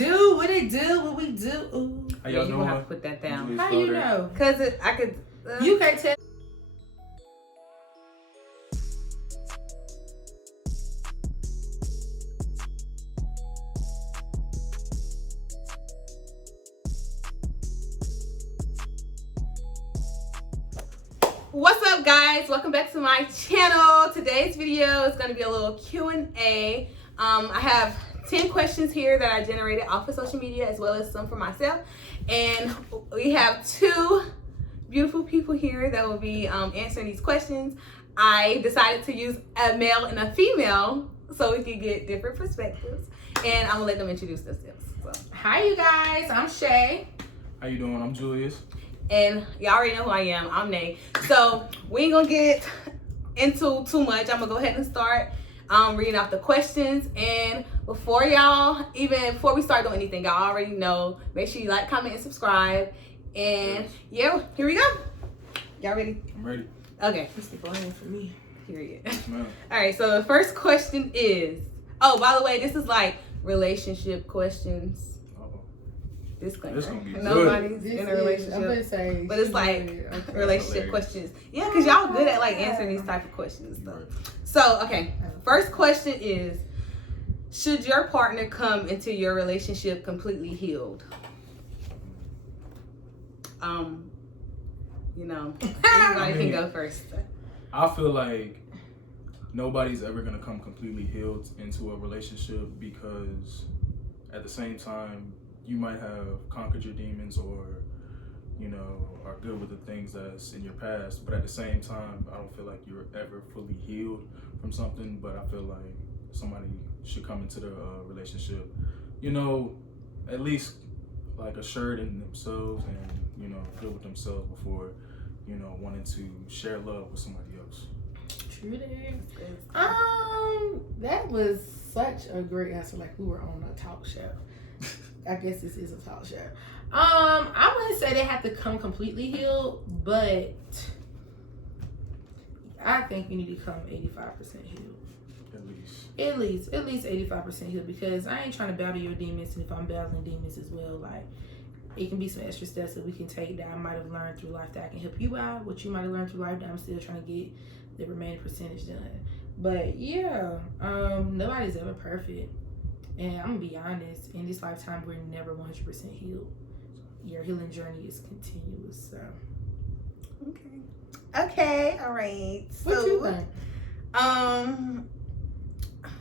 do? What it do? What we do? Ooh. How y'all You doing? gonna have to put that down. Julius How you Slaughter. know? Cause I could. You can't tell. What's up, guys? Welcome back to my channel. Today's video is going to be a little Q&A. I have 10 questions here that I generated off of social media as well as some for myself. And we have two beautiful people here that will be answering these questions. I decided to use a male and a female so we could get different perspectives. And I'm going to let them introduce themselves. So. Hi, you guys. I'm Shay. How you doing? I'm Julius. And y'all already know who I am. I'm Nay. So we ain't gonna get into too much. I'm gonna go ahead and start reading off the questions. And before we start doing anything, y'all already know, make sure you like, comment, and subscribe. And yeah, here we go. Y'all ready? I'm ready. Okay. It's the blame for me. Period. No. All right. So the first question is, oh, by the way, this is like relationship questions. Disclaimer. This gonna be Nobody's This in a is- relationship. I'm gonna say, But it's like relationship questions. Yeah, because y'all good at like answering these type of questions and stuff. So, okay. First question is, should your partner come into your relationship completely healed? Anybody can go first. I feel like nobody's ever gonna come completely healed into a relationship because at the same time you might have conquered your demons or are good with the things that's in your past, but at the same time I don't feel like you're ever fully healed from something. But I feel like somebody should come into the relationship at least like assured in themselves and good with themselves before wanting to share love with somebody else. True that. That was such a great answer. Like we were on a talk show. I guess this is a talk show. I wouldn't say they have to come completely healed, but I think you need to come 85% healed. At least 85% healed, because I ain't trying to battle your demons, and if I'm battling demons as well, like it can be some extra steps that we can take that I might have learned through life that I can help you out. What you might have learned through life that I'm still trying to get the remaining percentage done. But yeah, nobody's ever perfect. And I'm gonna be honest, in this lifetime, we're never 100% healed. Your healing journey is continuous. So, Okay, all right. what you think?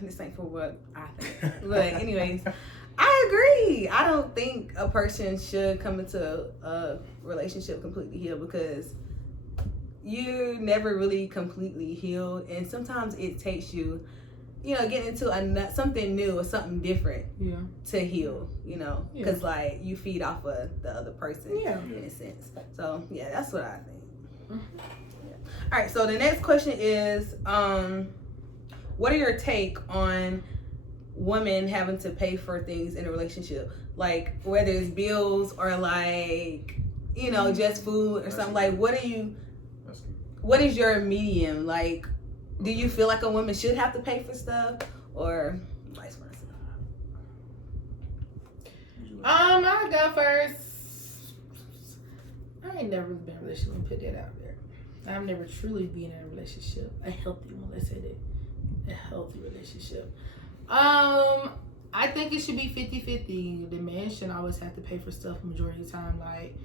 This ain't for what I think. But anyways, I agree. I don't think a person should come into a relationship completely healed, because you're never really completely healed, and sometimes it takes you getting into something new or something different to heal, because like you feed off of the other person in a sense. So yeah, that's what I think. Yeah. All right, so the next question is, what are your take on women having to pay for things in a relationship, like whether it's bills or like just food or something? Like what is your medium? Like, do you feel like a woman should have to pay for stuff or vice versa? I'll go first. I ain't never been in a relationship, and put that out there. I've never truly been in a relationship, a healthy one, let's say that. A healthy relationship. I think it should be 50-50. The man shouldn't always have to pay for stuff the majority of the time. Like,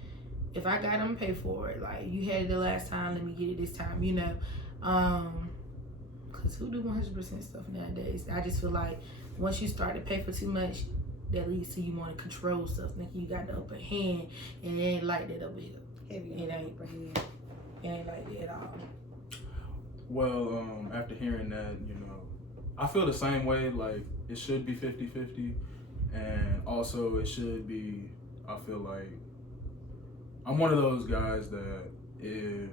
if I got him, pay for it. Like, you had it the last time, let me get it this time, Because who do 100% stuff nowadays? I just feel like once you start to pay for too much, that leads to you want to control stuff. Thinking you got the upper hand, and it ain't like that over here. It ain't like that at all. Well, after hearing that, I feel the same way. Like, it should be 50-50. And also it should be, I feel like, I'm one of those guys that if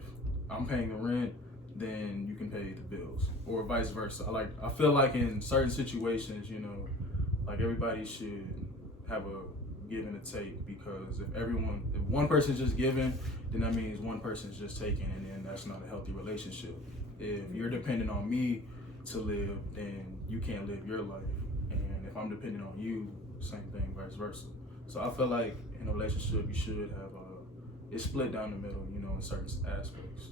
I'm paying the rent, then you can pay the bills, or vice versa. I feel like in certain situations, like everybody should have a give and a take, because if one person's just giving, then that means one person's just taking, and then that's not a healthy relationship. If you're dependent on me to live, then you can't live your life. And if I'm dependent on you same thing, vice versa. So I feel like in a relationship, you should have it's split down the middle, you know, in certain aspects.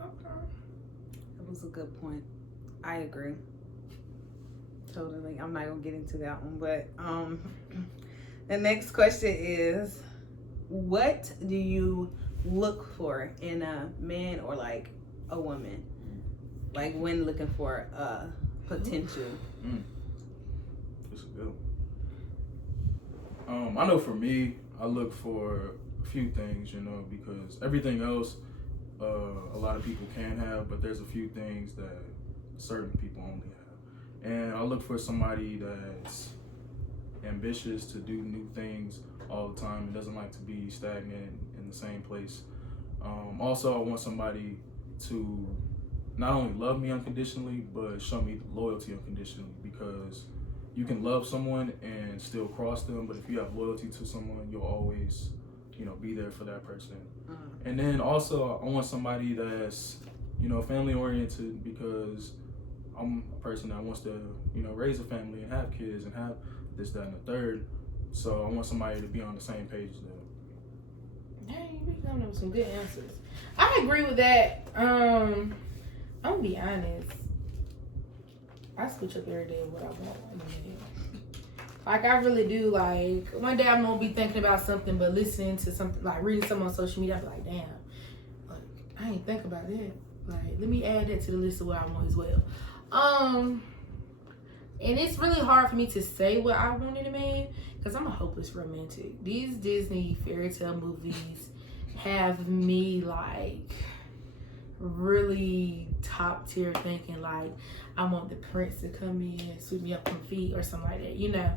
Okay. That was a good point. I agree. Totally. I'm not gonna get into that one, but the next question is, what do you look for in a man or like a woman, like when looking for a potential? That's a good one. I know for me, I look for a few things, you know, because everything else a lot of people can have, but there's a few things that certain people only have. And I look for somebody that's ambitious to do new things all the time and doesn't like to be stagnant in the same place. Also, I want somebody to not only love me unconditionally, but show me loyalty unconditionally, because you can love someone and still cross them, but if you have loyalty to someone, you'll always, you know, be there for that person. And then also, I want somebody that's, you know, family oriented, because I'm a person that wants to, you know, raise a family and have kids and have this, that, and the third. So I want somebody to be on the same page as them. Hey, you be coming up with some good answers. I agree with that. I'm gonna be honest. I switch up every day of what I want in a man. Like, I really do. Like, one day I'm gonna be thinking about something, but listening to something, like reading something on social media, I'm like, damn, like, I ain't think about that. Like, let me add that to the list of what I want as well. And it's really hard for me to say what I want in a man, because I'm a hopeless romantic. These Disney fairy tale movies have me like really top tier thinking like I want the prince to come in, sweep me up on feet or something like that, you know.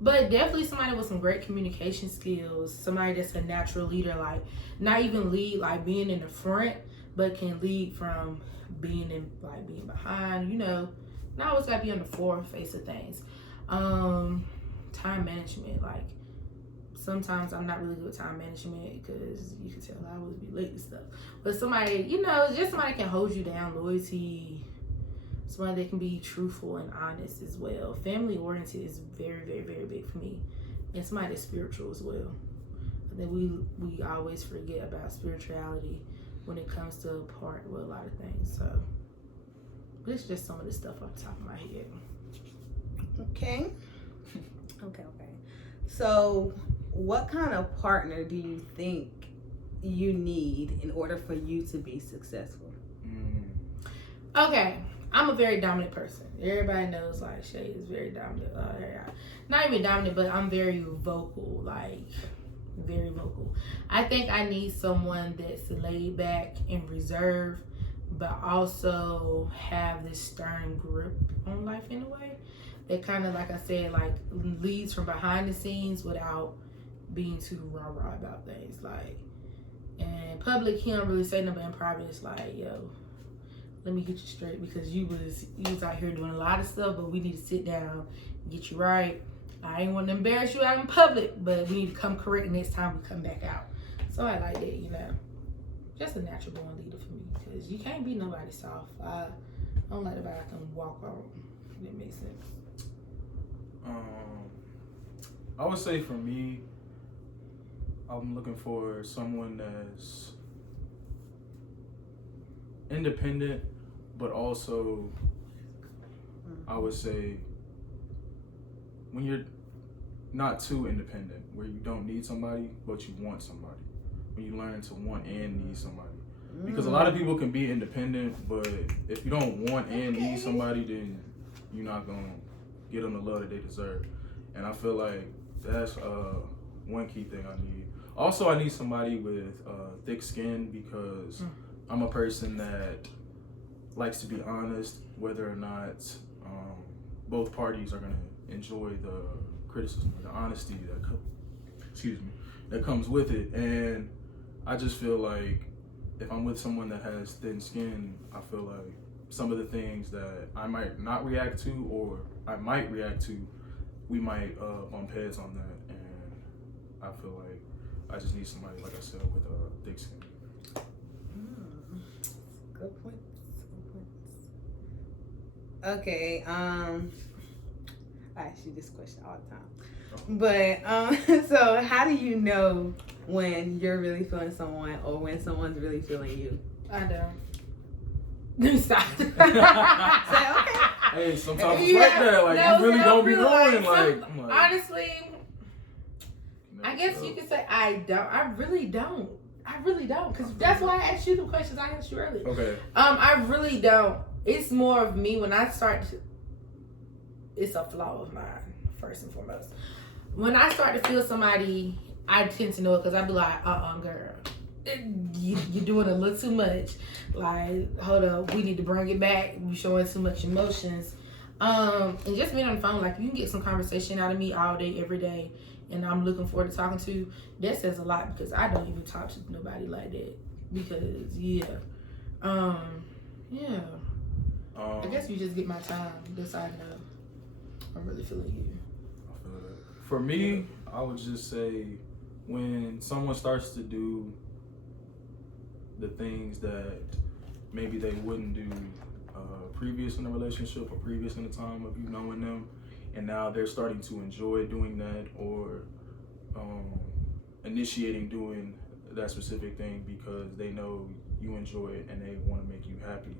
But definitely somebody with some great communication skills, somebody that's a natural leader, like not even lead like being in the front, but can lead from being in like being behind, you know. Not always gotta be on the forefront of things. Time management, like sometimes I'm not really good with time management because you can tell I always be late and stuff. But somebody, you know, just somebody can hold you down, loyalty, somebody that can be truthful and honest as well. Family oriented is very, very, very big for me. And somebody that's spiritual as well. I think we always forget about spirituality when it comes to a part with a lot of things. So, but it's just some of the stuff off the top of my head. Okay. So, what kind of partner do you think you need in order for you to be successful? Okay, I'm a very dominant person. Everybody knows like Shay is very dominant. Not even dominant, but I'm very vocal, like very vocal. I think I need someone that's laid back and reserved, but also have this stern grip on life in a way. That kind of, like I said, like leads from behind the scenes without being too rah-rah about things. Like, in public, he don't really say nothing. In private, it's like, yo, let me get you straight, because you was out here doing a lot of stuff, but we need to sit down and get you right. I ain't want to embarrass you out in public, but we need to come correct next time we come back out. So I like that, you know. Just a natural born leader for me, because you can't be nobody soft. I don't like nobody I can walk on. If that makes sense. I would say for me, I'm looking for someone that's independent, but also, I would say, when you're not too independent, where you don't need somebody, but you want somebody. When you learn to want and need somebody. Because a lot of people can be independent, but if you don't want and need somebody, then you're not going to get them the love that they deserve. And I feel like that's one key thing I need. Also, I need somebody with thick skin, because I'm a person that likes to be honest, whether or not both parties are going to enjoy the criticism, the honesty that comes with it. And I just feel like if I'm with someone that has thin skin, I feel like some of the things that I might not react to, or I might react to, we might bump heads on that. And I feel like I just need somebody, like I said, with thick skin. Good points. Okay, I ask you this question all the time. But so how do you know when you're really feeling someone or when someone's really feeling you? I don't. Let me stop. Say, okay. Hey, sometimes it's like that. Like, you really don't be knowing. Like, I'm like, honestly, I guess you could say I don't. I really don't. Because that's why I asked you the questions I asked you earlier. Okay. I really don't. It's more of me when I start to. It's a flaw of mine, first and foremost. When I start to feel somebody, I tend to know it because I be like, girl, you're doing a little too much. Like, hold up, we need to bring it back. You're showing too much emotions. And just being on the phone, like, you can get some conversation out of me all day, every day, and I'm looking forward to talking to you. That says a lot because I don't even talk to nobody like that. Because, I guess you just get my time. That's how I know I'm really feeling you. I feel that. For me, I would just say when someone starts to do the things that maybe they wouldn't do previous in a relationship or previous in the time of you knowing them, and now they're starting to enjoy doing that or initiating doing that specific thing because they know you enjoy it and they want to make you happy.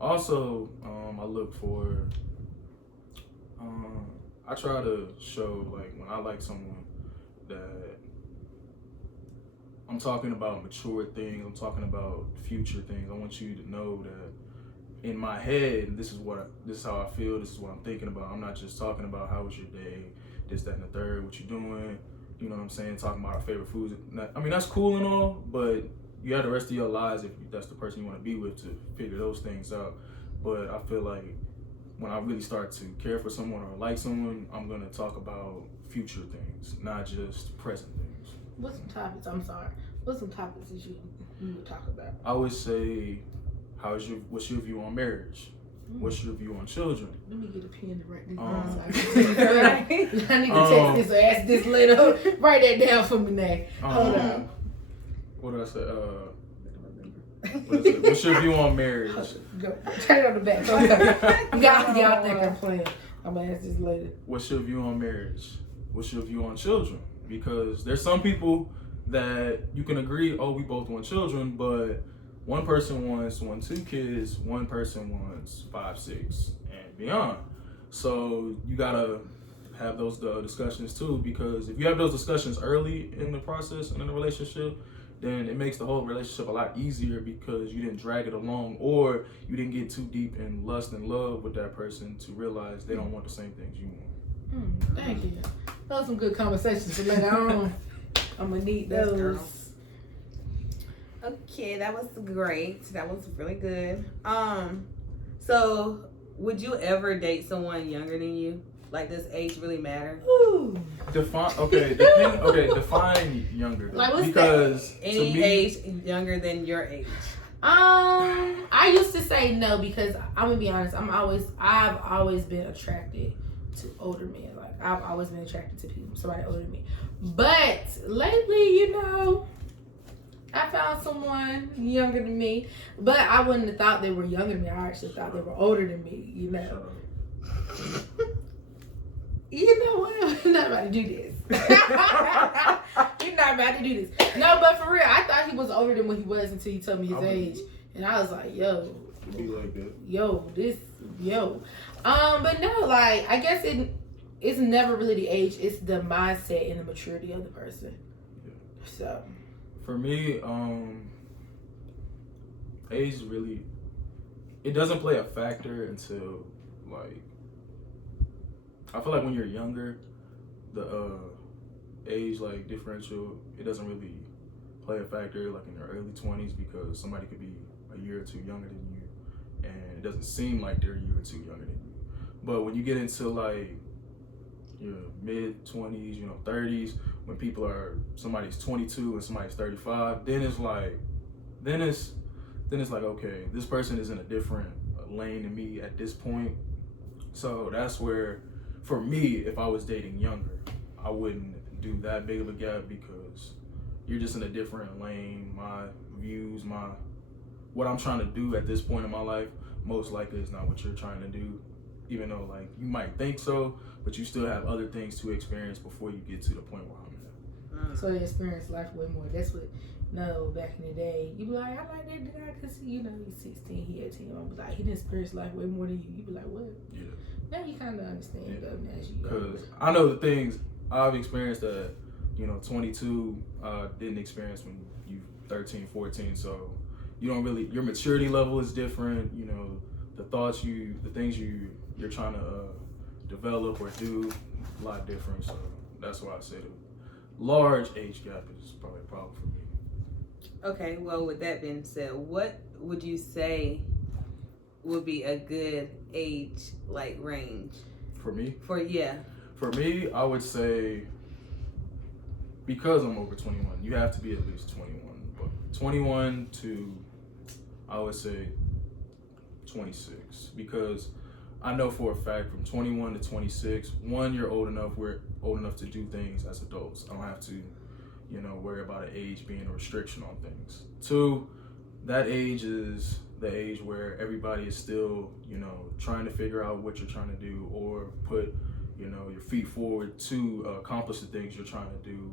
Also, I look for, I try to show, like, when I like someone that I'm talking about mature things, I'm talking about future things. I want you to know that in my head, this is how I feel, this is what I'm thinking about. I'm not just talking about how was your day, this, that, and the third, what you doing, you know what I'm saying, talking about our favorite foods. I mean, that's cool and all, but you have the rest of your lives if that's the person you want to be with to figure those things out. But I feel like when I really start to care for someone or like someone, I'm going to talk about future things, not just present things. What's some topics? I'm sorry. What's some topics that you would talk about? I would say, what's your view on marriage? What's your view on children? Let me get a pen to write this down. I need to text this or ask this later. Write that down for me now. Hold on. What did I say? What's your view on marriage? Go. Turn it on the back. Y'all think I'm playing. I'm going to ask this later. What's your view on marriage? What's your view on children? Because there's some people that you can agree, we both want children, but one person wants 2 kids, one person wants 5, 6, and beyond. So you gotta have those discussions too, because if you have those discussions early in the process and in the relationship, then it makes the whole relationship a lot easier because you didn't drag it along or you didn't get too deep in lust and love with that person to realize they don't want the same things you want. Thank you. Those are some good conversations for later on. I'm gonna need those. Girls. Okay, that was great. That was really good. So would you ever date someone younger than you? Like, does age really matter? Ooh. Define younger. Like, what's because that? Any age younger than your age? I used to say no because I'm gonna be honest. I've always been attracted to older men. Like, I've always been attracted to people, somebody older than me. But lately, I found someone younger than me, but I wouldn't have thought they were younger than me. I actually thought they were older than me. You know what? We're not about to do this. We're not about to do this. No, but for real, I thought he was older than what he was until you told me his age, and I was like, yo, be like that. But no, like, I guess it's never really the age. It's the mindset and the maturity of the person. Yeah. So. For me, age really, it doesn't play a factor until, like, I feel like when you're younger, the age, like, differential, it doesn't really play a factor, like, in your early 20s because somebody could be a year or two younger than you, and it doesn't seem like they're a year or two younger than you. But when you get into, like, your mid-20s, 30s, when somebody's 22 and somebody's 35, then it's like, okay, this person is in a different lane than me at this point. So that's where, for me, if I was dating younger, I wouldn't do that big of a gap because you're just in a different lane. My views, what I'm trying to do at this point in my life, most likely is not what you're trying to do, even though, like, you might think so, but you still have other things to experience before you get to the point where I'm at. So they experience life way more. That's what. No, back in the day, you be like, I like that guy because you know he's 16, he 18. I was like, he didn't experience life way more than you. You be like, what? Yeah. Now you kind of understand though. Now as you because I know the things I've experienced that 22 didn't experience when you 13, 14. So you don't really, your maturity level is different. The thoughts the things you're trying to develop or do a lot different. So that's why I say the large age gap is probably a problem for me. Okay, well, with that being said, what would you say would be a good age, like, range? For me? For me, I would say, because I'm over 21, you have to be at least 21. But 21 to, I would say, 26. Because I know for a fact from 21 to 26, one, you're we're old enough to do things as adults. I don't have to worry about an age being a restriction on things. Two, that age is the age where everybody is still, trying to figure out what you're trying to do or put, your feet forward to accomplish the things you're trying to do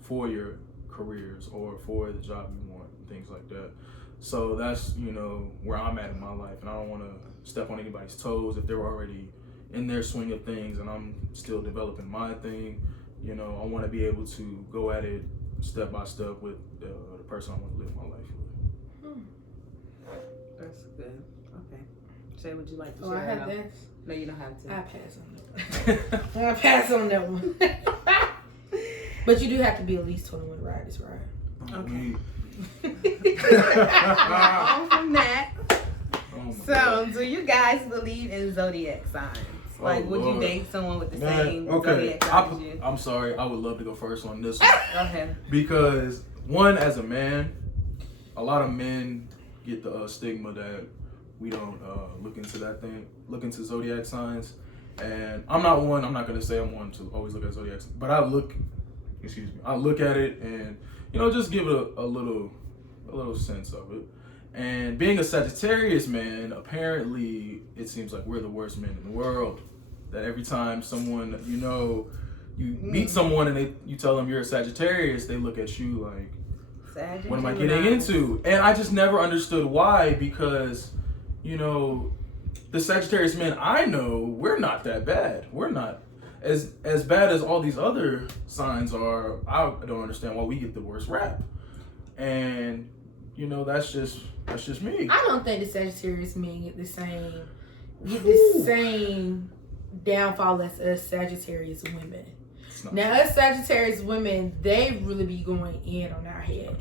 for your careers or for the job you want, and things like that. So that's, where I'm at in my life, and I don't want to step on anybody's toes if they're already in their swing of things and I'm still developing my thing. I want to be able to go at it step by step with the person I want to live my life with. That's good. Okay. Shay, would you like to Oh, share? I have that. No, you don't have to. I pass on that one. I pass on that one. But you do have to be at least 21 to ride this ride. Okay. On from that. So, do you guys believe in zodiac signs? Like, would you date someone with the same zodiac sign as you? I'm sorry. I would love to go first on this one. Go ahead. Because, one, as a man, a lot of men get the stigma that we don't look into zodiac signs. And I'm not going to say I'm one to always look at zodiac signs, but I look at it and, just give it a little sense of it. And being a Sagittarius man, apparently it seems like we're the worst men in the world. That every time someone, you meet someone and you tell them you're a Sagittarius, they look at you like, what am I getting into? And I just never understood why, because, the Sagittarius men I know, we're not that bad. We're not as bad as all these other signs are. I don't understand why we get the worst rap. And, that's just me. I don't think the Sagittarius men get the same downfall as us Sagittarius women. Now us Sagittarius women, they really be going in on our head.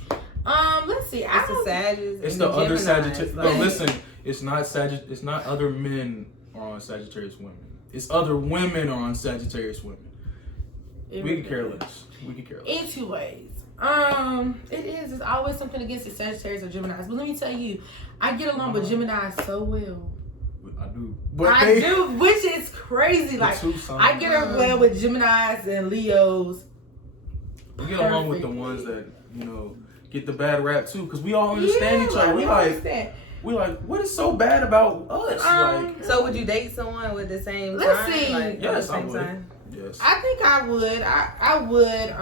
Let's see. It's the other Sagittarius. No, listen. It's not other men are on Sagittarius women. It's other women are on Sagittarius women. We could care less. In two ways. It's always something against the Sagittarius or Geminis. But let me tell you, I get along with Geminis so well. I do. Which is crazy. Like, I get well with Geminis and Leos. We get along with the ones that, get the bad rap too, because we all understand each other. We like, what is so bad about us? So would you date someone with the same Let's sign? see. Like, yes, same I would. sign? Yes. I think I would. I would.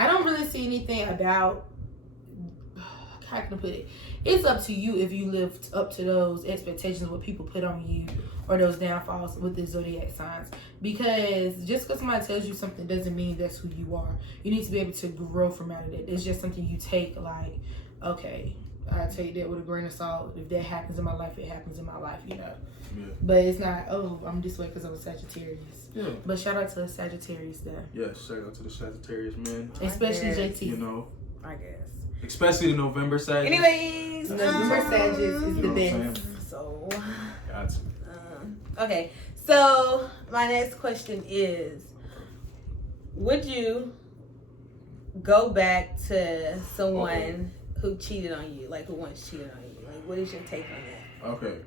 I don't really see anything about, how can I put it? It's up to you if you live up to those expectations what people put on you or those downfalls with the zodiac signs. Because just because somebody tells you something doesn't mean that's who you are. You need to be able to grow from out of it. It's just something you take like, okay, I take that with a grain of salt. If that happens in my life, it happens in my life, Yeah. But it's not, I'm this way because I'm a Sagittarius. Yeah. But shout out to the Sagittarius there. Yes, shout out to the Sagittarius men. Especially JT. I guess. Especially the November Sagittarius. Anyways, November Sagittarius is the best. So, got to. Okay. So my next question is: would you go back to someone who cheated on you, like who once cheated on you? Like, what is your take on that? Okay.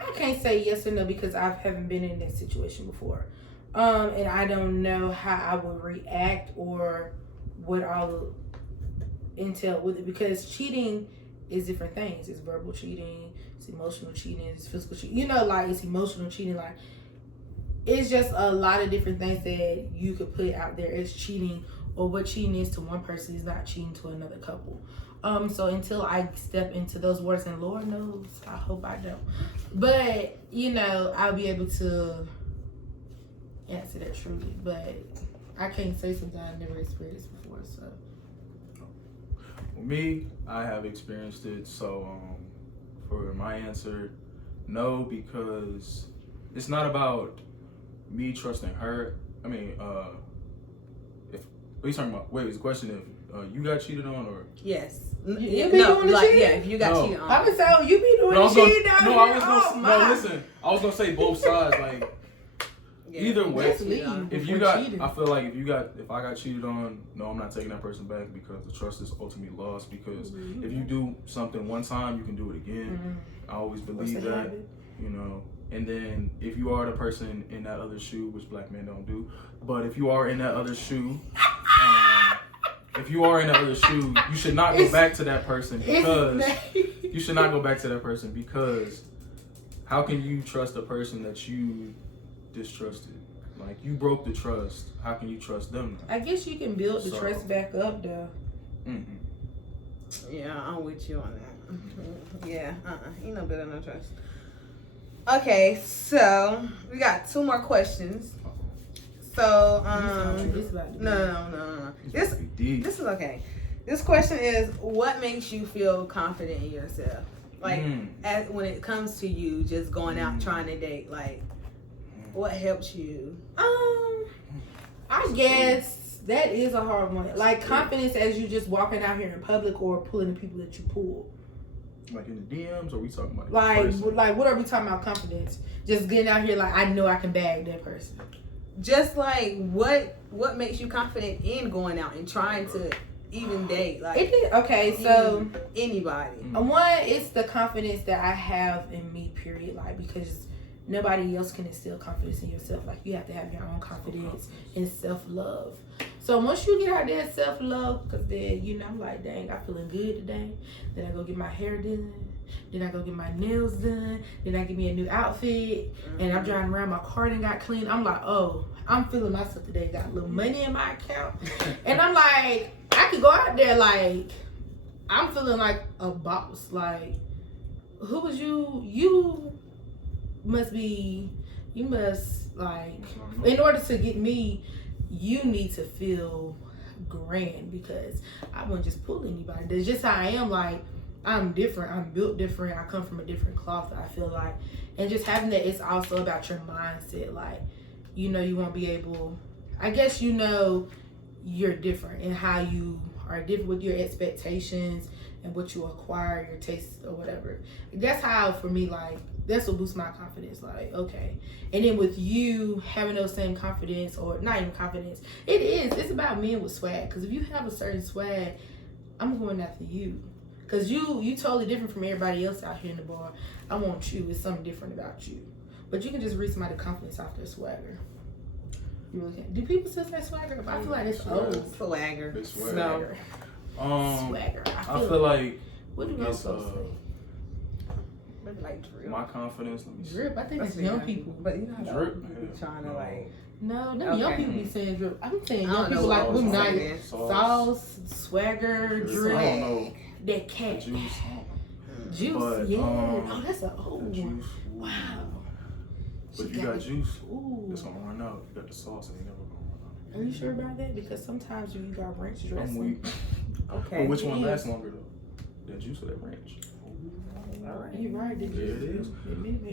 I can't say yes or no because I haven't been in that situation before. And I don't know how I would react or what I'll entail with it, because cheating is different things. It's verbal cheating, it's emotional cheating, it's physical cheating. Like, it's emotional cheating. Like, it's just a lot of different things that you could put out there as cheating, or what cheating is to one person is not cheating to another couple. So until I step into those waters, and Lord knows, I hope I don't, but you know, I'll be able to answer that truly. But I can't say something I never experienced before. So me, I have experienced it. So for my answer, no, because it's not about me trusting her. I mean, if what are you talking about? Wait, it's a question if you got cheated on, or yes, you be doing the cheating? yeah, if you got cheated on. I would say, oh, you be doing the cheating down here. No, listen, I was gonna say both sides. Like either way, if you got, cheating. I feel like if I got cheated on, no, I'm not taking that person back, because the trust is ultimately lost. Because if you do something one time, you can do it again. I always believe that, you know. And then if you are the person in that other shoe, which black men don't do, but if you are in that other shoe, you should not go back to that person, because you should not go back to that person, because how can you trust a person that you distrusted? Like, you broke the trust. How can you trust them now? I guess you can build the trust back up, though. Yeah, I'm with you on that. Yeah, you know better than trust. Okay, so we got 2 more questions. So, no. This is okay. This question is, what makes you feel confident in yourself? Like, when it comes to you just going out trying to date, like, what helps you? I guess that is a hard one. Like, confidence as you just walking out here in public, or pulling the people that you pull. Like in the DMs, or we talking about like what are we talking about? Confidence, just getting out here like, I know I can bag that person. Just like what makes you confident in going out and trying to even date? Like, okay, so anybody. One, it's the confidence that I have in me. Period. Like, because nobody else can instill confidence in yourself. Like, you have to have your own confidence and self-love. So once you get out there and self-love, because then, you know, I'm like, dang, I'm feeling good today. Then I go get my hair done. Then I go get my nails done. Then I get me a new outfit. And I'm driving around, my car done got clean. I'm like, oh, I'm feeling myself today. Got a little money in my account. And I'm like, I could go out there like, I'm feeling like a boss. Like, who was you? You must, like, in order to get me, you need to feel grand, because I wouldn't just pull anybody. That's just how I am. Like, I'm different. I'm built different. I come from a different cloth, I feel like. And just having that, it's also about your mindset. Like, you know, you won't be able, I guess, you know, you're different and how you are different with your expectations and what you acquire, your tastes or whatever. That's how, for me, like, that's what boosts my confidence. Like, okay. And then with you having those same confidence, or not even confidence, it's about men with swag. Because if you have a certain swag, I'm going after you. Because you totally different from everybody else out here in the bar. I want you. It's something different about you. But you can just read somebody's confidence off their swagger. You really can. Do people still say swagger? I feel like it's old. Swagger. It's swagger. No. Swagger. I feel like what do you supposed to say? Like drip. My confidence. Let me see. Drip. I think it's young people. But you know how drip. Trying to like. No, young people be saying drip. I'm saying young people like them nice sauce, swagger, drip. I don't know. That cat. Juice. But, yeah. Oh, that's an old one. Juice. Wow. But if you got juice, it's gonna run out. You got the sauce, and you never gonna run out. Are you sure about that? Because sometimes when you got ranch dressing. I'm weak. Okay. But which one lasts longer though? That juice or that ranch? All right, you're right. Yeah, it is.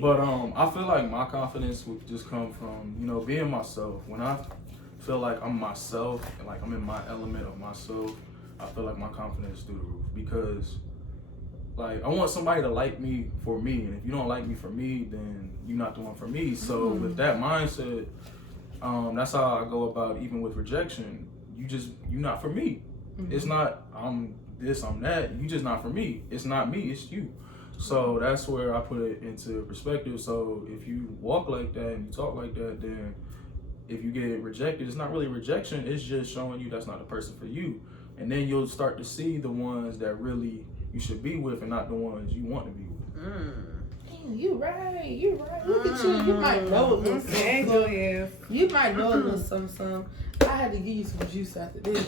But I feel like my confidence would just come from, you know, being myself. When I feel like I'm myself and like I'm in my element of myself, I feel like my confidence is through the roof. Because, like, I want somebody to like me for me, and if you don't like me for me, then you're not the one for me. So with that mindset, that's how I go about even with rejection. You're not for me. It's not I'm this, I'm that. You just not for me. It's not me. It's you. So that's where I put it into perspective. So if you walk like that and you talk like that, then if you get rejected, it's not really rejection. It's just showing you that's not the person for you. And then you'll start to see the ones that really you should be with and not the ones you want to be with. Dang, you right. Look at you. You might know a little something. Julius. You might know a little something. I had to give you some juice after this.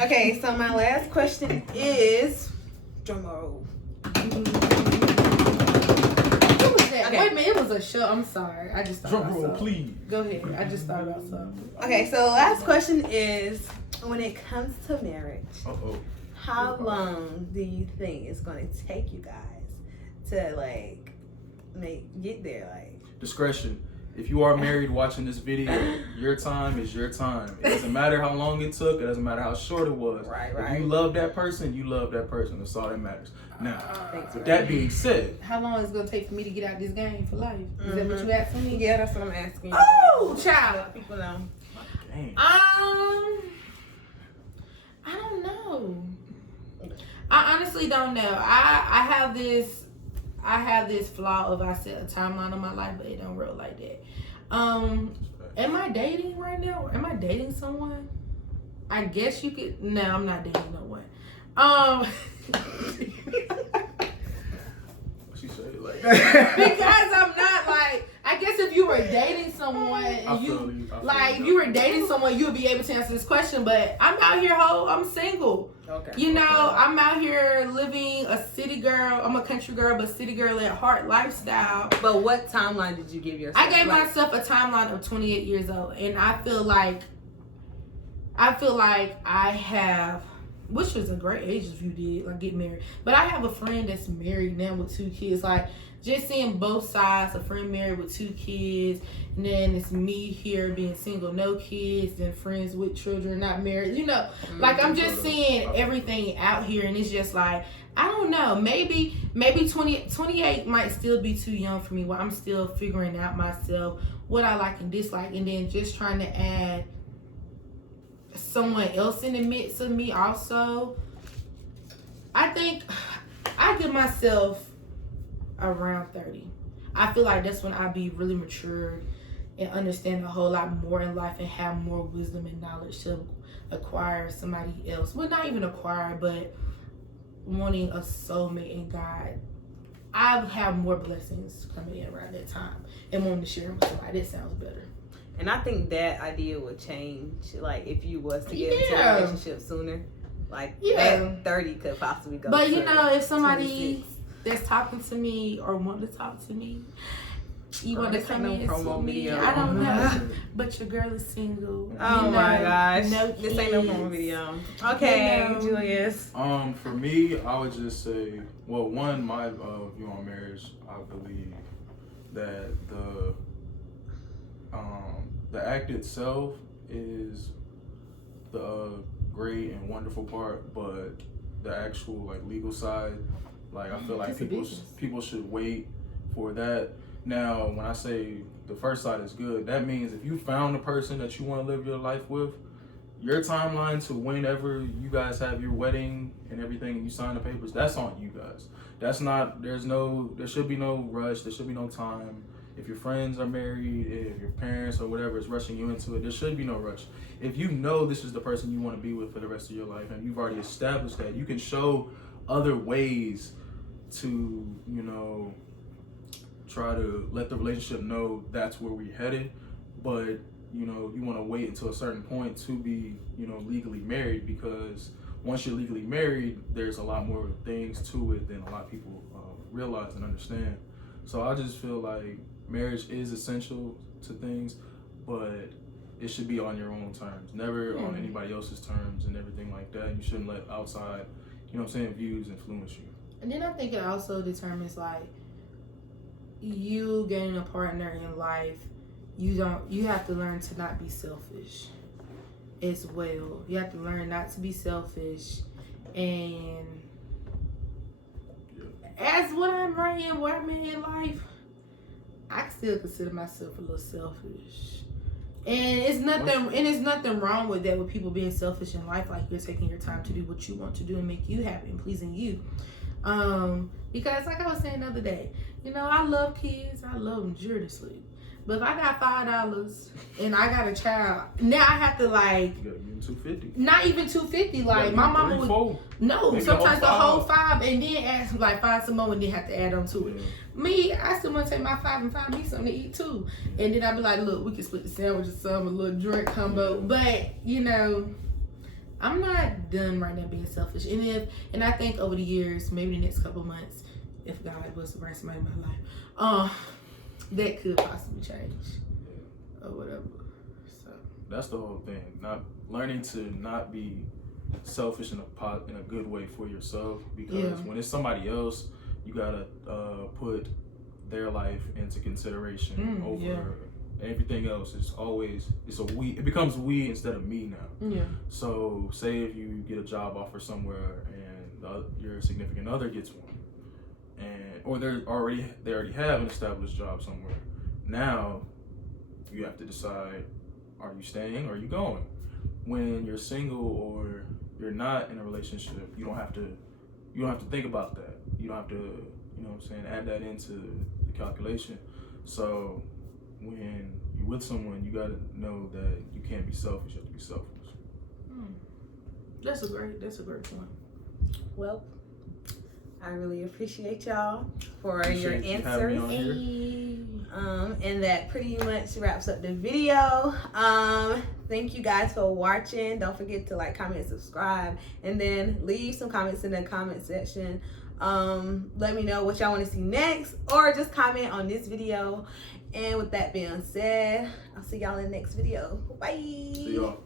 Okay, so my last question is drum roll. Okay. Wait a minute, it was a show. I'm sorry. I just thought Drum about roll, something. please. Go ahead. I just thought about something. Okay, so last question is, when it comes to marriage, how long do you think it's going to take you guys to like get there? Like Discretion. If you are married watching this video, your time is your time. It doesn't matter how long it took. It doesn't matter how short it was. Right. If you love that person, you love that person. That's all that matters. Now, with that being said, how long is it gonna take for me to get out this game for life? Is that what you asking me? Yeah, that's what I'm asking you. Oh, child. People know. dang. I don't know. I honestly don't know. I have this flaw of I set a timeline on my life, but it don't roll like that. Am I dating right now? Am I dating someone? I guess you could. No, I'm not dating no one. She said it like that. Because I'm not like. I guess if you were dating someone and if you were dating someone, you would be able to answer this question. But I'm out here, I'm single. Okay. You know, I'm out here living a city girl. I'm a country girl, but city girl at heart lifestyle. But what timeline did you give yourself? I gave myself a timeline of 28 years old, and I feel like I have, which was a great age if you did like get married. But I have a friend that's married now with 2 kids. Like just seeing both sides, a friend married with 2 kids, and then it's me here being single, no kids, then friends with children, not married. You know, like I'm just seeing everything out here, and it's just like, I don't know, maybe 28 might still be too young for me, where I'm still figuring out myself, what I like and dislike, and then just trying to add someone else in the midst of me also. I think I give myself around 30. I feel like that's when I'll be really mature and understand a whole lot more in life and have more wisdom and knowledge to acquire somebody else. Well, not even acquire, but wanting a soulmate in God. I have more blessings coming in around that time and wanting to share them with somebody. That sounds better. And I think that idea would change, like if you was to get into a relationship sooner. Like that 30 could possibly go. But you know, if somebody 26. that's talking to me or want to talk to me, you want to come in promo me. video. I don't know, but your girl is single. Oh my gosh, no this ain't no promo video. Okay, Julius. For me, I would just say, well, one, my view on marriage, I believe that the act itself is the great and wonderful part, but the actual like legal side, like I feel like people should wait for that. Now, when I say the first side is good, that means if you found the person that you want to live your life with, your timeline to whenever you guys have your wedding and everything and you sign the papers, that's on you guys. That's not, there should be no rush, there should be no time. If your friends are married, if your parents or whatever is rushing you into it, there should be no rush. If you know this is the person you want to be with for the rest of your life and you've already established that, you can show other ways to, you know, try to let the relationship know that's where we're headed. But, you know, you want to wait until a certain point to be, you know, legally married, because once you're legally married, there's a lot more things to it than a lot of people realize and understand. So I just feel like marriage is essential to things, but it should be on your own terms, never on anybody else's terms and everything like that. You shouldn't let outside, you know what I'm saying, views influence you. And then I think it also determines like you getting a partner in life. You have to learn to not be selfish as well. You have to learn not to be selfish, and as what I'm writing, where I'm in life, I still consider myself a little selfish. And it's nothing wrong with that, with people being selfish in life. Like, you're taking your time to do what you want to do and make you happy and pleasing you. Because like I was saying the other day, you know, I love kids. I love them joyously. But if I got $5 and I got a child, now I have to like. You gotta give them $250. Not even $250. Like my mama would. No, maybe sometimes the whole $5 and then ask like find some more and then have to add on to it. Me, I still want to take my $5 and find me something to eat too. And then I'd be like, look, we can split the sandwich or some, a little drink combo. But you know, I'm not done right now being selfish. And I think over the years, maybe the next couple months, if God was to bring somebody in my life, that could possibly change or whatever. So that's the whole thing. Not learning to not be selfish in a good way for yourself, because when it's somebody else, you gotta put their life into consideration over everything else. It becomes we instead of me now. Yeah. So say if you get a job offer somewhere and your significant other gets one, or they already have an established job somewhere. Now you have to decide: are you staying or are you going? When you're single or you're not in a relationship, you don't have to think about that. You don't have to, you know what I'm saying, add that into the calculation. So when you're with someone, you gotta know that you can't be selfish. You have to be selfless. That's a great point. Well, I really appreciate y'all for your answers. And that pretty much wraps up the video. Thank you guys for watching. Don't forget to like, comment, subscribe, and then leave some comments in the comment section. Let me know what y'all want to see next, or just comment on this video. And with that being said, I'll see y'all in the next video. Bye. See y'all.